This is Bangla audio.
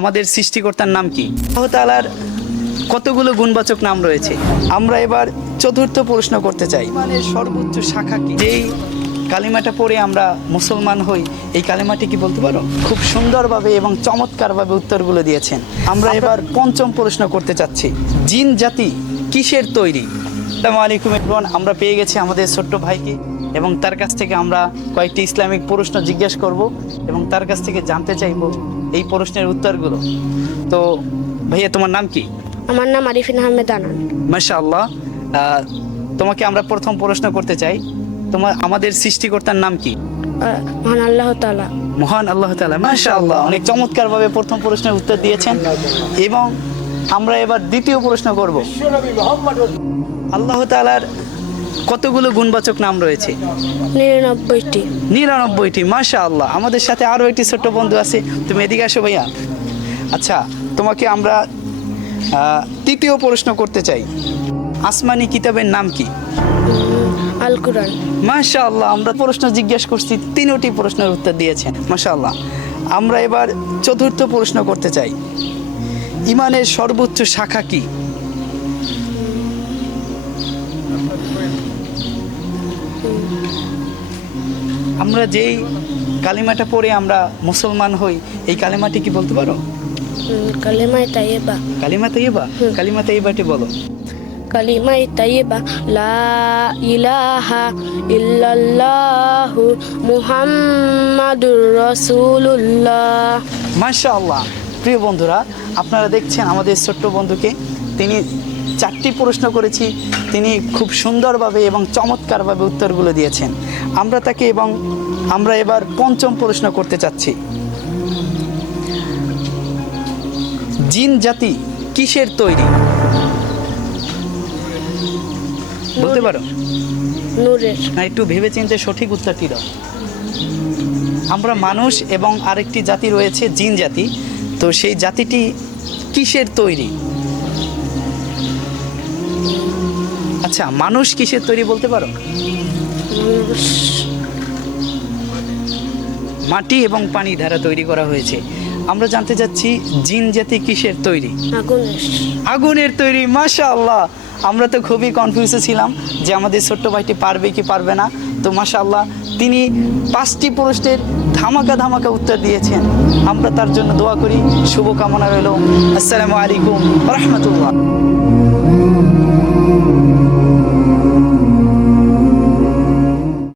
আমাদের সৃষ্টিকর্তার নাম কি? আল্লাহ তাআলার কতগুলো গুণবাচক নাম রয়েছে। আমরা এবার চতুর্থ প্রশ্ন করতে চাই। মানে সর্বোচ্চ শাখা কি? যেই কালিমাটা পড়ে আমরা মুসলমান হই এই কালিমাটি কি বলতে পারো? খুব সুন্দরভাবে এবং চমৎকারভাবে উত্তরগুলো দিয়েছেন। আমরা এবার পঞ্চম প্রশ্ন করতে চাচ্ছি। জিন জাতি কিসের তৈরি? আসসালামু আলাইকুম এভরিওয়ান আমরা পেয়ে গেছি আমাদের ছোট্ট ভাইকে এবং তার কাছ থেকে আমরা কয়েকটি ইসলামিক প্রশ্ন জিজ্ঞেস করব এবং তার কাছ থেকে জানতে চাইব এই প্রশ্নের উত্তরগুলো। তো ভাইয়া তোমার নাম কি? আমার নাম আরিফিন আহমেদ আনান। মাশা আল্লাহ তোমাকে আমরা প্রথম প্রশ্ন করতে চাই। তোমার আমাদের সৃষ্টিকর্তার নাম কি? মহান আল্লাহ তালা মহান আল্লাহ তালা মাশা আল্লাহ অনেক চমৎকারভাবে প্রথম প্রশ্নের উত্তর দিয়েছেন এবং আমরা এবার দ্বিতীয় প্রশ্ন করব। আল্লাহ তালার কতগুলো গুণবাচক নাম রয়েছে? নিরানব্বইটি। নিরানব্বইটি মাশা আল্লাহ আমাদের সাথে আরও একটি ছোট্ট বন্ধু আছে। তুমি এদিকে আসো ভাইয়া। আচ্ছা তোমাকে আমরা তৃতীয় প্রশ্ন করতে চাই। আসমানি কিতাবের নাম কি? আল কুরআন মাশা আল্লাহ আমরা প্রশ্ন জিজ্ঞেস করছি তিনটি প্রশ্নের উত্তর দিয়েছেন। মাশা আল্লাহ আমরা এবার চতুর্থ প্রশ্ন করতে চাই। ইমানের সর্বোচ্চ শাখা কি? আমরা যেই কালিমাটা পড়ে আমরা মুসলমান হই এই কালিমাটি কি বলতে পারো? উম, কালিমাই তাইয়েবা কালিমা তাইবা কালিমা তাইবাটি বলো। কালিমাই তাইয়েবা লা ইলাহা ইল্লাল্লাহু মুহাম্মাদুর রাসূলুল্লাহ। মাশা আল্লাহ প্রিয় বন্ধুরা আপনারা দেখছেন আমাদের ছোট্ট বন্ধুকে। তিনি চারটি প্রশ্ন করেছি তিনি খুব সুন্দরভাবে এবং চমৎকারভাবে উত্তরগুলো দিয়েছেন। আমরা তাকে এবং আমরা এবার পঞ্চম প্রশ্ন করতে চাচ্ছি। জিন জাতি কিসের তৈরি? বলতে পারো? না একটু ভেবেচিন্তে সঠিক উত্তরটি দাও। আমরা মানুষ এবং আরেকটি জাতি রয়েছে জিন জাতি। তো সেই জাতিটি কিসের তৈরি? আচ্ছা মানুষ কিসের তৈরি বলতে পারো? মাটি এবং পানি দ্বারা তৈরি করা হয়েছে। আমরা জানতে চাচ্ছি জিন জাতি কিসের তৈরি? আগুনের। তৈরি মাশা আল্লাহ আমরা তো খুবই কনফিউজে ছিলাম যে আমাদের ছোট্ট ভাইটি পারবে কি পারবে না। তো মাশাআল্লাহ, তিনি পাঁচটি প্রশ্নের ধামাকা ধামাকা উত্তর দিয়েছেন। আমরা তার জন্য দোয়া করি। শুভকামনা রইল। আসসালামু আলাইকুম রহমতুল্লাহ।